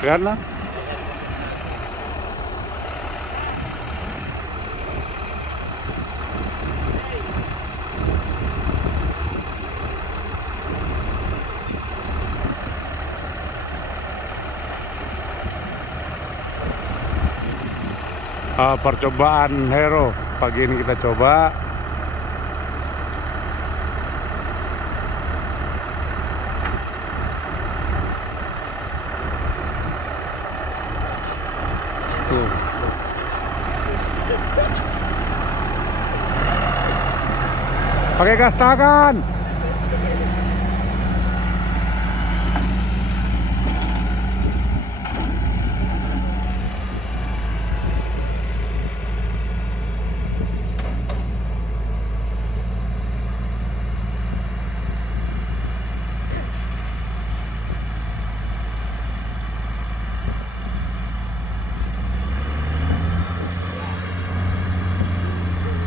Karena percobaan hero pagi ini kita coba. Tuh. Pakai gas tangan.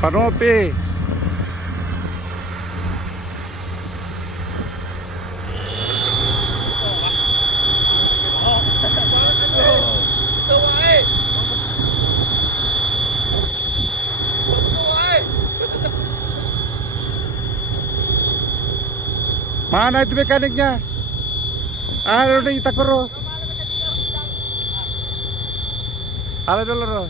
Panopi. Mana itu mekaniknya? Aduh nih takuro. Halo dulu.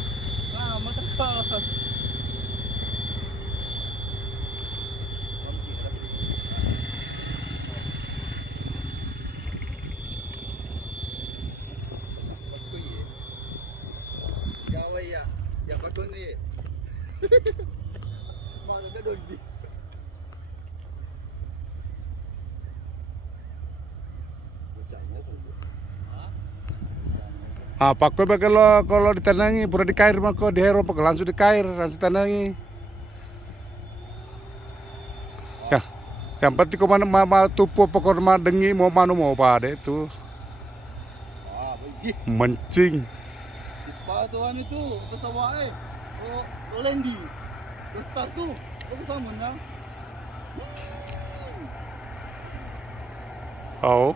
Ya patun ni. Mana ka doon di? Pak kowe kalau ditanangi pura di kair mah kok di hero pak langsung di kair langsung tanangi. Ya, yang penting kau mana mama tupu pokok mah dengi mau manu mau pada itu Bagi. mencing. Patuan itu pesawat Lendi. Start tu. Aku sama nang. Oh.